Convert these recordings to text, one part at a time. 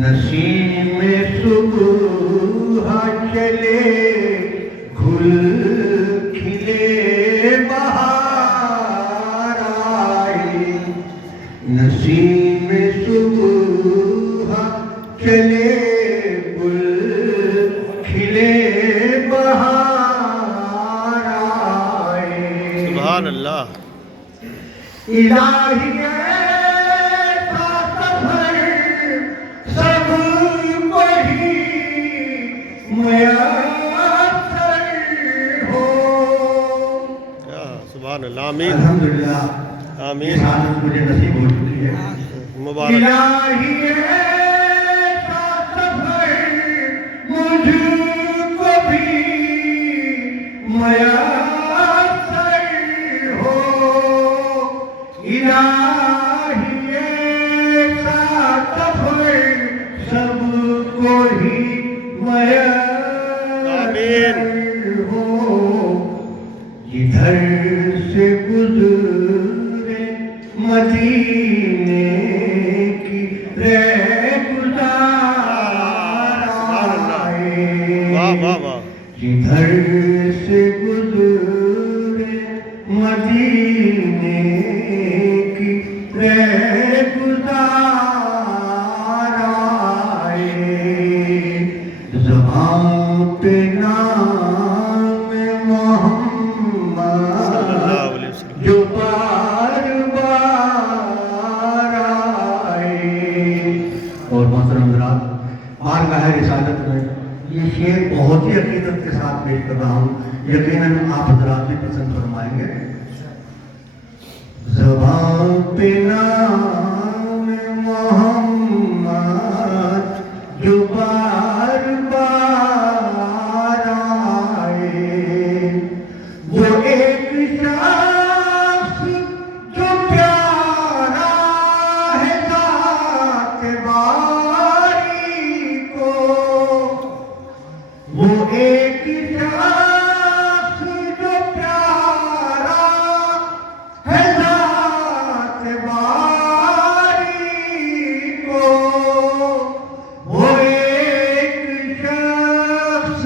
نسیم صبح چلے گھل کھلے بہار آئے نسیم صبح چلے گھل کھلے بہار آئے سبحان اللہ الہی سبحان اللہ آمین الحمدللہ آمین یہ حالت مجھے نصیب ہو چکی ہے مبارک الہی ایسا سفر مجھ کو بھی میسر ہو الہی ایسا سفر سب کو ہی میسر ہو جدھر سے گزرے مدینے کی گزار آئے واہ واہ واہ جدھر سے گزرے مدینے کی گزار آئے زبان پہ نام محمد صلی اللہ علیہ وسلم جو بار بار آئے اور محترم حضرات بارگاہ رسالت میں یہ شعر بہت ہی عقیدت کے ساتھ پیش کر رہا ہوں یقیناً آپ حضرات بھی پسند فرمائیں گے زبان پہ نام محمد جو بار بار آئے وہ ایک شخص جو پیارا ہے ذات باری کو وہ ایک شخص جو پیارا ہے ذات باری کو وہ ایک شخص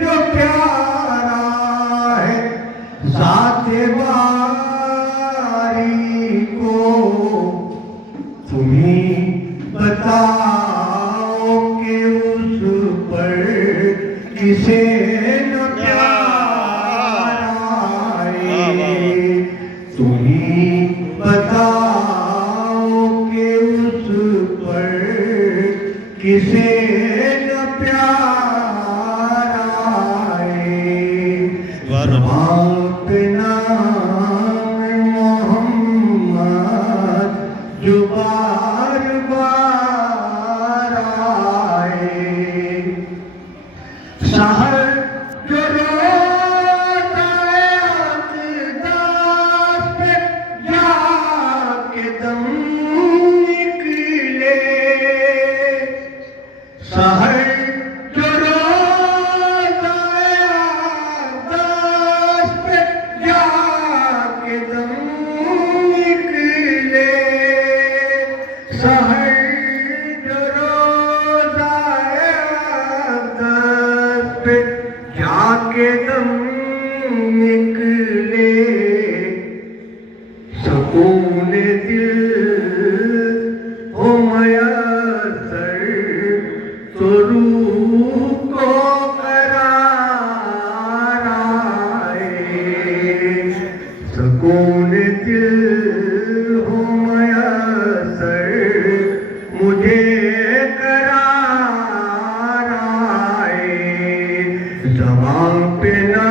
جو پیارا ہے ذات باری کو تمہیں بتاؤ کہ اس پر کسے نہ پیار آئے تمہیں بتاؤ کہ اس پر کسے نہ پیار آئے زبان پہ نام محمد جو بار بار آئے سحر جو روز اقداس پہ جا کے دم نکلے سحر جو روز اقداس پہ جا کے دم نکلے سحر جو روز اقداس پہ جا کے دم نکلے سکون دل ہو میسر تو روح کو قرار آئے سکون دل ہو میسر مجھے قرار آئے زبان پہ نہ